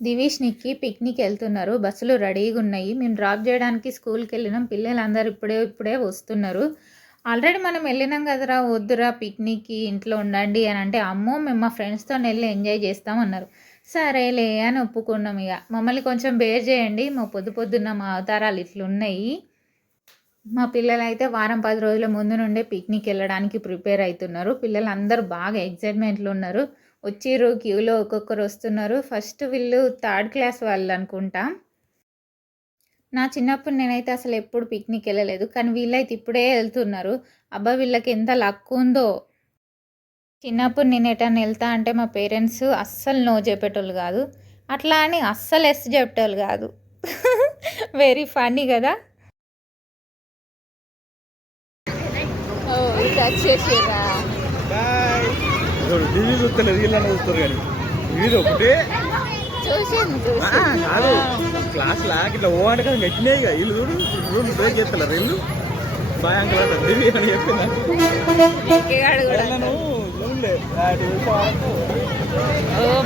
దివిష్నికి picnic వెళ్తున్నారు. బస్సులు రెడీగా ఉన్నాయి. మేము డ్రాప్ చేయడానికి స్కూల్కి వెళ్ళినాం. పిల్లలందరూ ఇప్పుడే ఇప్పుడే వస్తున్నారు. ఆల్రెడీ మనం వెళ్ళినాం కదరా వద్దురా పిక్నిక్కి ఇంట్లో ఉండండి అని అంటే అమ్మో మేము మా ఫ్రెండ్స్తో వెళ్ళి ఎంజాయ్ చేస్తామన్నారు సరేలే అని ఒప్పుకున్నాం ఇక. మమ్మల్ని కొంచెం బేర్ చేయండి. మా పొద్దు పొద్దున్న మా అవతారాలు ఇట్లున్నాయి. మా పిల్లలైతే వారం పది రోజుల ముందు నుండే పిక్నిక్ వెళ్ళడానికి ప్రిపేర్ అవుతున్నారు. పిల్లలందరూ బాగా ఎగ్జైట్మెంట్లు ఉన్నారు. వచ్చిర్రు క్యూలో ఒక్కొక్కరు వస్తున్నారు. ఫస్ట్ వీళ్ళు థర్డ్ క్లాస్ వాళ్ళు అనుకుంటా. నా చిన్నప్పుడు నేనైతే అసలు ఎప్పుడు పిక్నిక్ వెళ్ళలేదు. కానీ వీళ్ళైతే ఇప్పుడే వెళ్తున్నారు. అబ్బా వీళ్ళకి ఎంత లక్ ఉందో. చిన్నప్పుడు నేను ఎటన్నా వెళ్తా అంటే మా పేరెంట్స్ అస్సలు నో చెప్పేటోళ్ళు కాదు. అట్లా అని అస్సలు ఎస్ చెప్పేటోళ్ళు కాదు. వెరీ ఫన్నీ కదా. వచ్చేసిరా బాయ్ టీవీ వీళ్ళని చూస్తారు కానీ వీడు ఒకటే. కాదు. క్లాస్ లాక్ ఇట్లా ఓ అంటే కదా ఇక. వీళ్ళు చూడు రూల్ బ్రేక్ చేస్తారు వీళ్ళు బాయ్ అంకల్ అంటారు దివి అని చెప్పింది అటు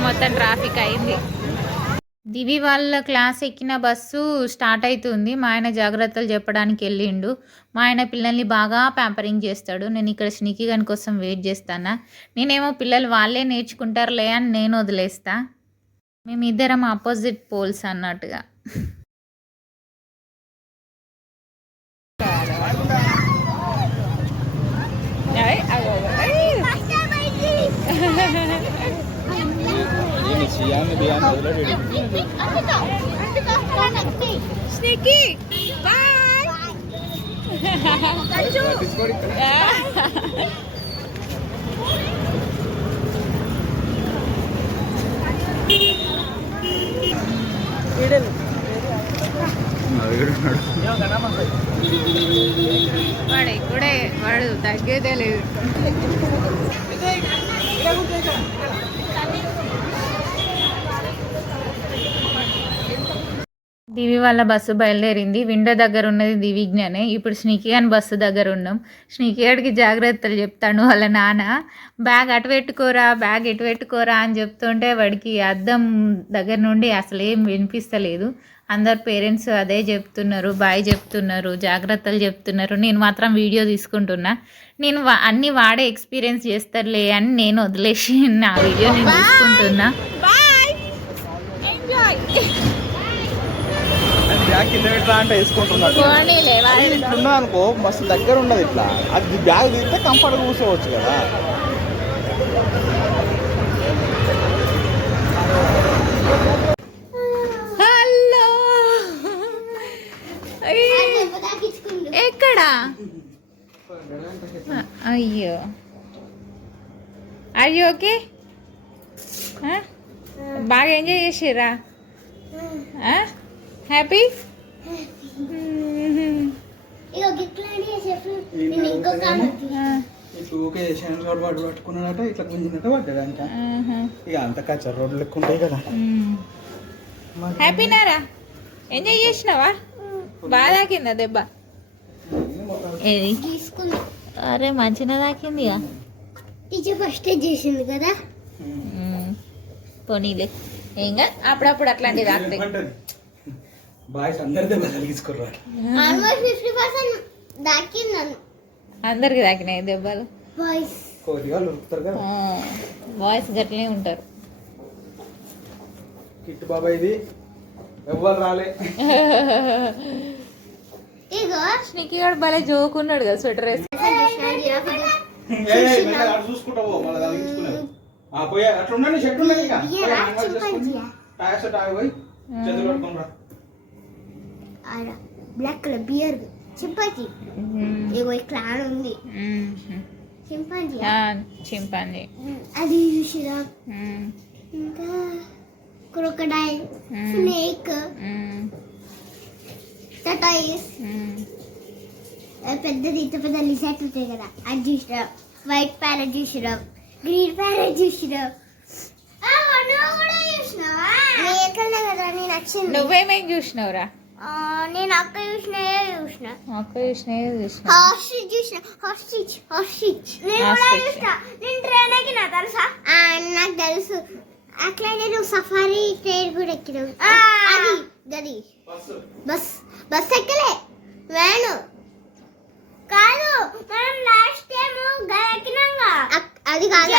మొత్తం ట్రాఫిక్ అయింది. దివి వాళ్ళ క్లాస్ ఎక్కిన బస్సు స్టార్ట్ అవుతుంది మా ఆయన జాగ్రత్తలు చెప్పడానికి వెళ్ళిండు. మా ఆయన పిల్లల్ని బాగా ప్యాంపరింగ్ చేస్తాడు. నేను ఇక్కడ స్నికీ గని కోసం వెయిట్ చేస్తానా? నేనేమో పిల్లలు వాళ్ళే నేర్చుకుంటారులే అని నేను వదిలేస్తా. మేమిద్దరం ఆపోజిట్ పోల్స్ అన్నట్టుగా. బియ్యాన్ని బియ్యాన్ని వదిలేడు వాడు ఇక్కడే వాడు తగ్గేదే లేదు. దివి వాళ్ళ బస్సు బయలుదేరింది. విండో దగ్గర ఉన్నది దివిజ్ఞానే. ఇప్పుడు స్నికియాన్ బస్సు దగ్గర ఉన్నాం. స్నికియాడికి జాగ్రత్తలు చెప్తాను వాళ్ళ నాన్న. బ్యాగ్ అటు పెట్టుకోరా బ్యాగ్ ఇటు పెట్టుకోరా అని చెప్తుంటే వాడికి అద్దం దగ్గర నుండి అసలు ఏం వినిపిస్తలేదు. అందరు పేరెంట్స్ అదే చెప్తున్నారు. బాయ్ చెప్తున్నారు. జాగ్రత్తలు చెప్తున్నారు. నేను మాత్రం వీడియో తీసుకుంటున్నా. నేను వా- అన్ని వాడే ఎక్స్పీరియన్స్ చేస్తారులే అని నేను వదిలేసి నా వీడియో నేను తీసుకుంటున్నా. బ్యాగ్ కింద పెట్టరా అంటే వేసుకుంటున్నాడు. అది ఇట్లా ఉన్నది అనుకో మస్తు దగ్గర ఉన్నది ఇట్లా. అది బ్యాగ్ తీస్తే కంఫర్ట్ కూర్చోవచ్చు కదా. హలో. ఎక్కడ? అయ్యో. అయ్యో ఓకే బాగా ఎంజాయ్ చేసిర్రా? హ్యాపీ ఊకే శని రోడ్ వాడు పట్టుకున్నాడట ఇట్లా గుంజినట్ట పడ్డాడంట ఇక అంత కచ్చర రోడ్లు లెక్క ఉంటాయి కదా. హ్యాపీనారా ఎంజాయ్ చేసినావా? బాగా తాకిందా దెబ్బ? ఏది? తీసుకుంది అరే మంచిగా తాకింది టీచర్ ఫస్ట్ చేసింది కదా. పోనీలే. ఏంగా అప్పుడప్పుడు అట్లాంటివి తాకుతాయి. బాయ్స్ అందరి దెబ్బ తగిలించుకోరు ఆల్మోస్ట్ ఫిఫ్టీ పర్సెంట్ దాకింది నన్ను. అందరికి తాకినాయి దెబ్బలు. బాయ్స్. కొద్దిగా ఉరుకుతారు కదా. బాయ్స్ గట్లనే ఉంటారు. కిట్టు బాబాయ్ ఇది. ఎవ్వరు రాలే. ఇగో. భలే జోకున్నాడు కదా స్వెటర్ వేసి చూసుకుంటావు మళ్ళీ పోయా అట్లా ఉండండి షర్ట్ ఉండండి ఇక. ఆగి పోయి చేతులు పట్టుకొని రా. Black colour bear chimpanzee. ఇగో ఆడ ఉంది. చింపాజీ. చింపాంజీ అది చూసిరా? ఇంకా క్రొకడైల్ స్నేక్ టటాయిస్. పెద్దది ఇంత పెద్ద లిజార్ట్ ఉంటాయి కదా అది చూసిరా? వైట్ ప్యారెట్ చూసిరా? గ్రీన్ ప్యారెట్ చూసిరా? నువ్వేమేం చూసినావురా? నేను అక్క చూసినా చూసిన. అక్క చూసినా చూసినా. హాస్టిచ్ చూసిన హాస్టిచ్ హాస్టిచ్ నేను కూడా. చూసిన. నేను ట్రైన్ ఎక్కిన తెలుసా? నాకు తెలుసు. అట్లనే నువ్వు సఫారీ ట్రైన్ కూడా ఎక్కినాం అది గది. బస్ బస్ ఎక్కలే? వ్యాను. కాదు మనం లాస్ట్ టైం ఎక్కినాంగా. అది కాదు?